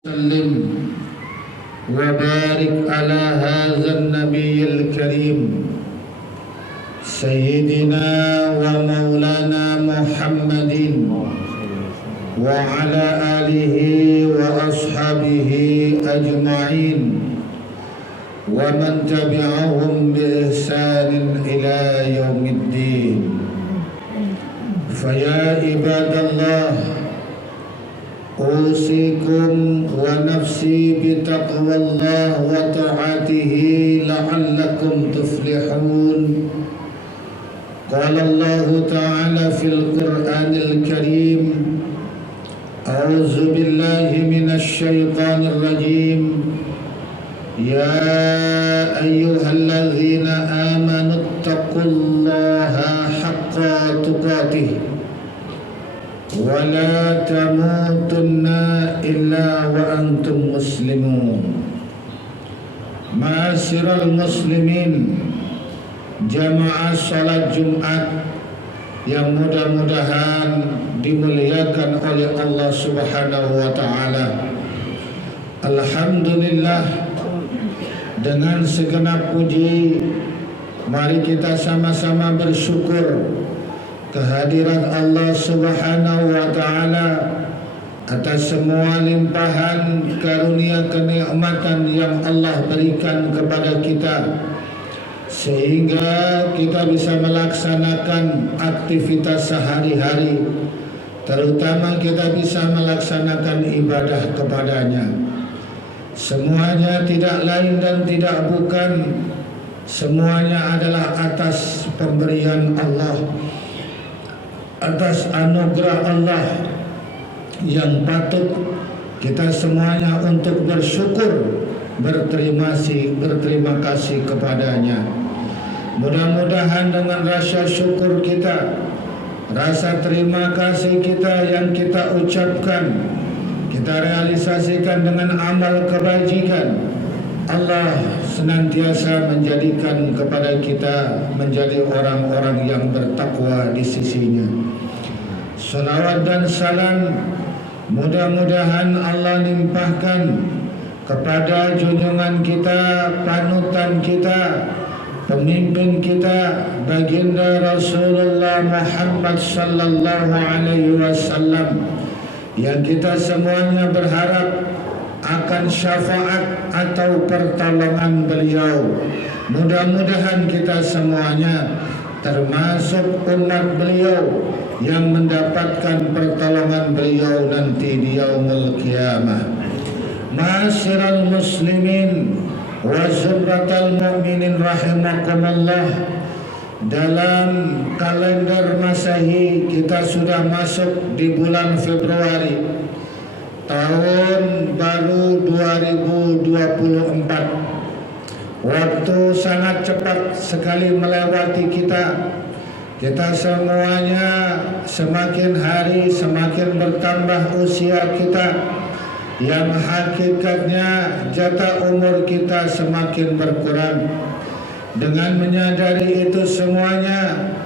وسلم وبارك على هذا النبي الكريم سيدنا ومولانا محمد وعلى آله وأصحابه أجمعين ومن تبعهم بإحسان إلى يوم الدين. فيا عباد الله، أوصيكم ونفسي بتقوى الله وطاعته لعلكم تفلحون. قال الله تعالى في القرآن الكريم: أعوذ بالله من الشيطان الرجيم. يا أيها الذين آمنوا اتقوا الله حق تقاته ولا تموتن إلا وأنتم مسلمون. Ma'asyiral muslimin, jamaah salat Jumat yang mudah-mudahan dimuliakan oleh Allah Subhanahu wa taala. Alhamdulillah, dengan segenap puji mari kita sama-sama bersyukur kehadiran Allah Subhanahu wa taala atas semua limpahan karunia kenikmatan yang Allah berikan kepada kita, sehingga kita bisa melaksanakan aktivitas sehari-hari, terutama kita bisa melaksanakan ibadah kepadanya. Semuanya tidak lain dan tidak bukan, semuanya adalah atas pemberian Allah, atas anugerah Allah yang patut kita semuanya untuk bersyukur, berterima kasih kepadanya. Mudah-mudahan dengan rasa syukur kita, rasa terima kasih kita yang kita ucapkan, kita realisasikan dengan amal kebajikan, Allah senantiasa menjadikan kepada kita menjadi orang-orang yang bertakwa di sisinya. Salawat dan salam mudah-mudahan Allah limpahkan kepada junjungan kita, panutan kita, pemimpin kita, baginda Rasulullah Muhammad sallallahu alaihi wasallam, yang kita semuanya berharap akan syafaat atau pertolongan beliau. Mudah-mudahan kita semuanya termasuk umat beliau yang mendapatkan pertolongan beliau nanti di yaumul qiyamah. Ma'asyiral muslimin wa zumratal mu'minin rahimakumullah. Dalam kalender Masehi kita sudah masuk di bulan Februari tahun baru 2024. Waktu sangat cepat sekali melewati kita. Kita semuanya semakin hari semakin bertambah usia kita, yang hakikatnya jatah umur kita semakin berkurang. Dengan menyadari itu semuanya,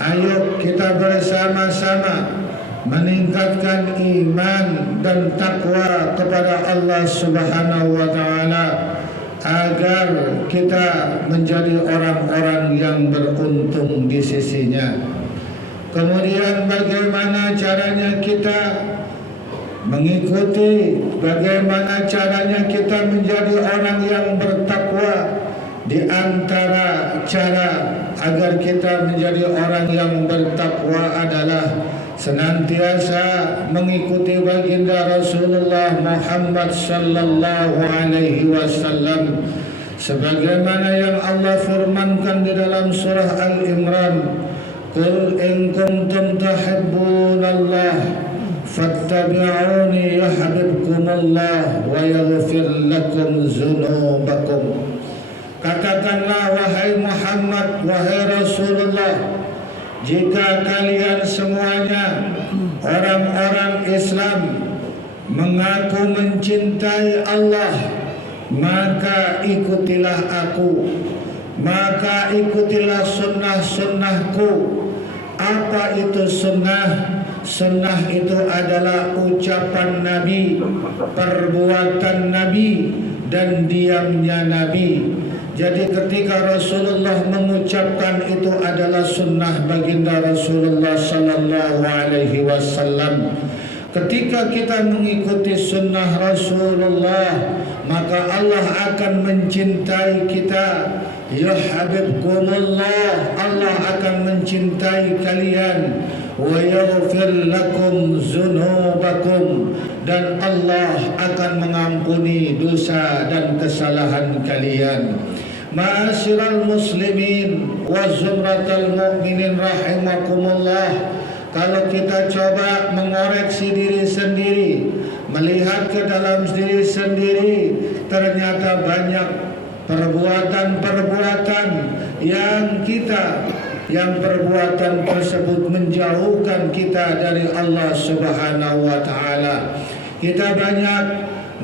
ayo kita bersama-sama meningkatkan iman dan takwa kepada Allah Subhanahu wa taala, agar kita menjadi orang-orang yang beruntung di sisinya. Kemudian bagaimana caranya kita mengikuti, bagaimana caranya kita menjadi orang yang bertakwa? Di antara cara agar kita menjadi orang yang bertakwa adalah senantiasa mengikuti baginda Rasulullah Muhammad sallallahu alaihi wasallam, sebagaimana yang Allah firmankan di dalam surah Al-Imran, "Qul in kuntum tuhibbunallah fattabi'uni yuhibbukumullah wa yaghfir lakum dzunubakum." Katakanlah wahai Muhammad, wahai Rasulullah, jika kalian semuanya orang-orang Islam mengaku mencintai Allah, maka ikutilah aku, maka ikutilah sunnah-sunnahku. Apa itu sunnah? sunnah itu adalah ucapan Nabi, perbuatan Nabi, dan diamnya Nabi. Jadi ketika Rasulullah mengucapkan, itu adalah sunnah baginda Rasulullah sallallahu alaihi wasallam. Ketika kita mengikuti sunnah Rasulullah, maka Allah akan mencintai kita. Yuhibbukumullah, Allah akan mencintai kalian. Wa yaghfir lakum dzunubakum, dan Allah akan mengampuni dosa dan kesalahan kalian. Ma'asyiral muslimin wa zumratal mu'minin rahimakumullah. Kalau kita coba mengoreksi diri sendiri, melihat ke dalam diri sendiri, ternyata banyak perbuatan-perbuatan yang perbuatan tersebut menjauhkan kita dari Allah Subhanahu wa taala. Kita banyak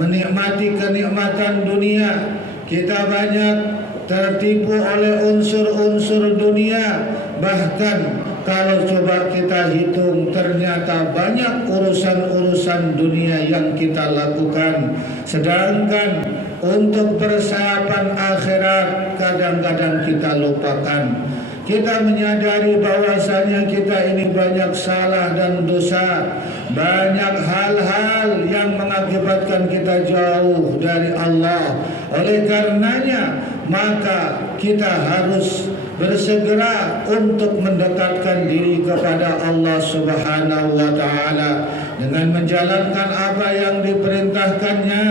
menikmati kenikmatan dunia, kita banyak tertipu oleh unsur-unsur dunia. Bahkan kalau coba kita hitung, ternyata banyak urusan-urusan dunia yang kita lakukan, sedangkan untuk persiapan akhirat kadang-kadang kita lupakan. Kita menyadari bahwasanya kita ini banyak salah dan dosa, banyak hal-hal yang mengakibatkan kita jauh dari Allah. Oleh karenanya, maka kita harus bersegera untuk mendekatkan diri kepada Allah Subhanahu wa taala dengan menjalankan apa yang diperintahkannya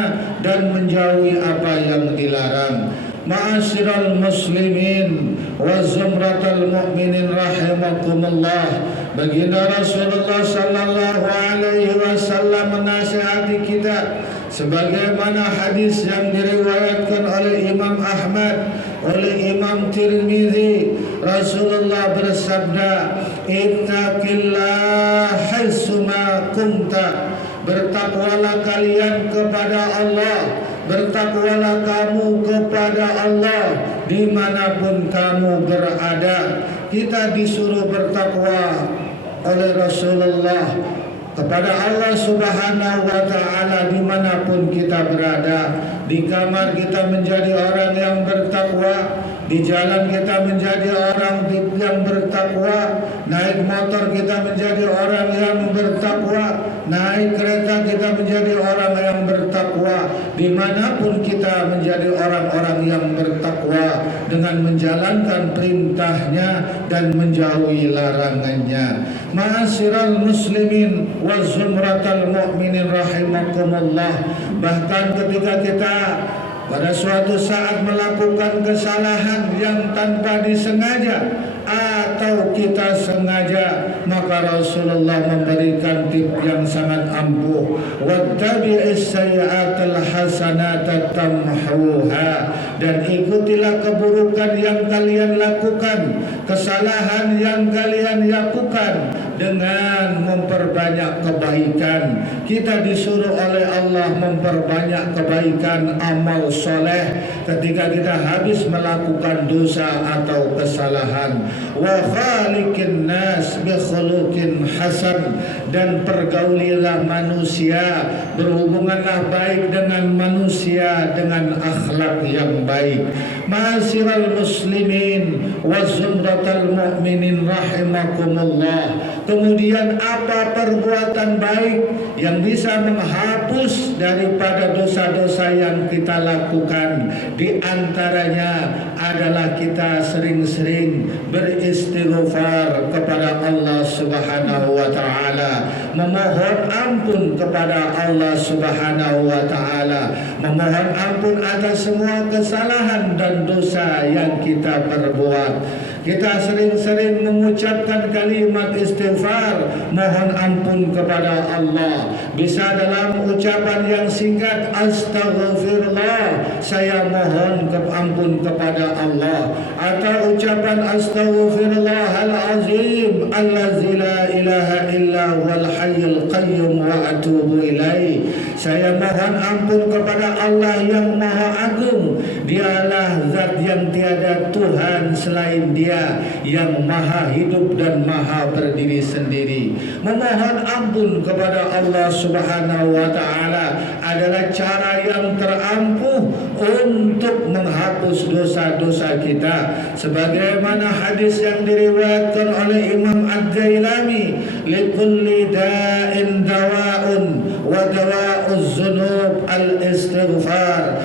dan menjauhi apa yang dilarang. Ma'asyiral muslimin wa zumratal mu'minin rahimakumullah. Baginda Rasulullah sallallahu alaihi wasallam menasihati kita sebagaimana hadis yang diriwayatkan oleh Imam Ahmad, oleh Imam Tirmizi. Rasulullah bersabda, "Ittaqillah haitsuma kunta." Bertakwalah kalian kepada Allah, bertakwalah kamu kepada Allah dimanapun kamu berada. Kita disuruh bertakwa oleh Rasulullah kepada Allah Subhanahu wa taala dimanapun kita berada. Di kamar kita menjadi orang yang bertakwa, di jalan kita menjadi orang yang bertakwa, naik motor kita menjadi orang yang bertakwa, naik kereta kita menjadi orang yang bertakwa. Dimanapun kita menjadi orang-orang yang bertakwa dengan menjalankan perintahnya dan menjauhi larangannya. Ma'asyiral muslimin wa zumratal mu'minin rahimakumullah. Bahkan ketika kita pada suatu saat melakukan kesalahan yang tanpa disengaja atau kita sengaja, maka Rasulullah memberikan tip yang sangat ampuh. Wattabi'is sayyi'atal hasanata tamhuha, dan ikutilah keburukan yang kalian lakukan, kesalahan yang kalian lakukan dengan memperbanyak kebaikan. Kita disuruh oleh Allah memperbanyak kebaikan, amal soleh ketika kita habis melakukan dosa atau kesalahan. Wa khaliqin nas bi khuluqin hasan, dan pergaulilah manusia, berhubunganlah baik dengan manusia dengan akhlak yang baik. Ma'asyiral muslimin wa zumratal mu'minin rahimakumullah. Kemudian apa perbuatan baik yang bisa menghapus daripada dosa-dosa yang kita lakukan? Di antaranya adalah kita sering-sering beristighfar kepada Allah Subhanahu wa taala, memohon ampun kepada Allah Subhanahu wa taala, memohon ampun atas semua kesalahan dan dosa yang kita perbuat. Kita sering-sering mengucapkan kalimat istighfar, mohon ampun kepada Allah. Bisa dalam ucapan yang singkat, astaghfirullah, saya mohon ampun kepada Allah, atau ucapan astaghfirullahalazim allazi la ilaha illa huwal hayyul qayyum wa atubu ilaih. Saya mohon ampun kepada Allah yang Maha Agung, Dialah zat yang tiada Tuhan selain Dia, yang maha hidup dan maha berdiri sendiri. Memohon ampun kepada Allah Subhanahu wa taala adalah cara yang terampuh untuk menghapus dosa-dosa kita, sebagaimana hadis yang diriwayatkan oleh Imam Ad-Dailami, likulli da'in dawa'un wa dawa'uz dzunub al-istighfar.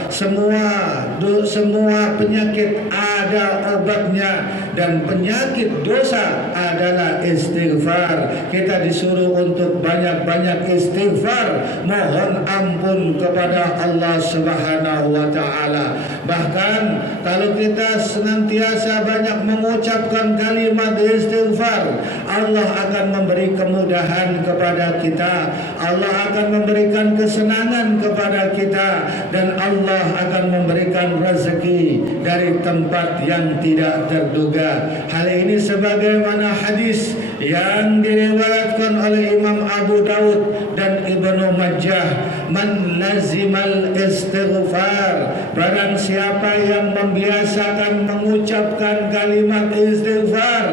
Semua penyakit ada obatnya, dan penyakit dosa adalah istighfar. Kita disuruh untuk banyak-banyak istighfar, mohon ampun kepada Allah Subhanahu wa taala. Bahkan kalau kita senantiasa banyak mengucapkan kalimat istighfar, Allah akan memberi kemudahan kepada kita, Allah akan memberikan kesenangan kepada kita, dan Allah akan memberikan rezeki dari tempat yang tidak terduga. Hal ini sebagaimana hadis yang diriwayatkan oleh Imam Abu Daud dan Ibnu Majah, man lazimal istighfar, barang siapa yang membiasakan mengucapkan kalimat istighfar,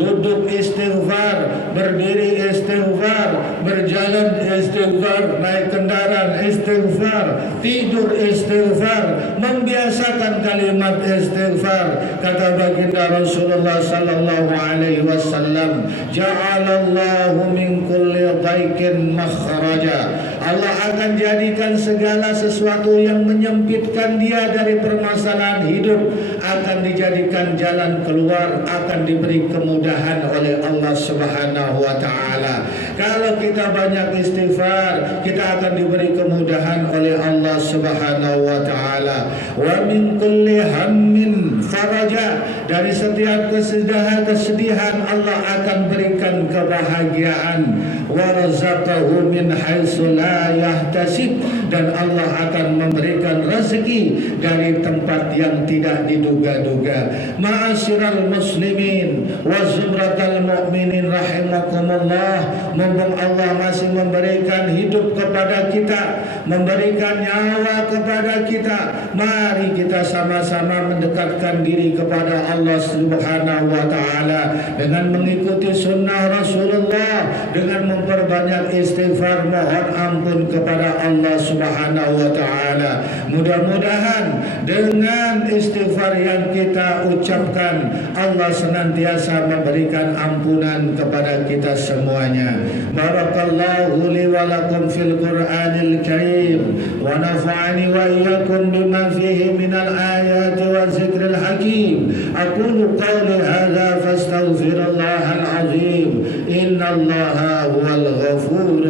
duduk istighfar, berdiri istighfar, berjalan istighfar, naik kendaraan istighfar, tidur istighfar, membiasakan kalimat istighfar. Kata baginda Rasulullah sallallahu alaihi wasallam, ja'alallahu min kulli dhaikin makhraja. Allah akan jadikan segala sesuatu yang menyempitkan dia dari permasalahan hidup akan dijadikan jalan keluar, akan diberi kemudahan oleh Allah Subhanahu wa taala. Kalau kita banyak istighfar, kita akan diberi kemudahan oleh Allah Subhanahu wa taala. Wa min kulli hammin faraja, dari setiap kesedihan Allah akan berikan kebahagiaan. Wa razaqahu min haitsu la yahtasib, dan Allah akan memberikan rezeki dari tempat yang tidak diduga-duga. Ma'asyiral muslimin wa zumratal mu'minin rahimakumullah, mumpung Allah masih memberikan hidup kepada kita, memberikan nyawa kepada kita, mari kita sama-sama mendekatkan diri kepada Allah Subhanahu wa taala dengan mengikuti sunnah Rasulullah, dengan memperbanyak istighfar, mohon ampun kepada Allah Subhanahu wa taala. Mudah-mudahan dengan istighfar yang kita ucapkan, Allah senantiasa memberikan ampunan kepada kita semuanya. Barakallahu li wa lakum fil Qur'anil Karim, wa nafa'ani wa iyyakum bima fihi minal ayati wa zikril hakim. Aqulu qawli hadza fastaghfirullahal azim. Innallaha huwal ghafur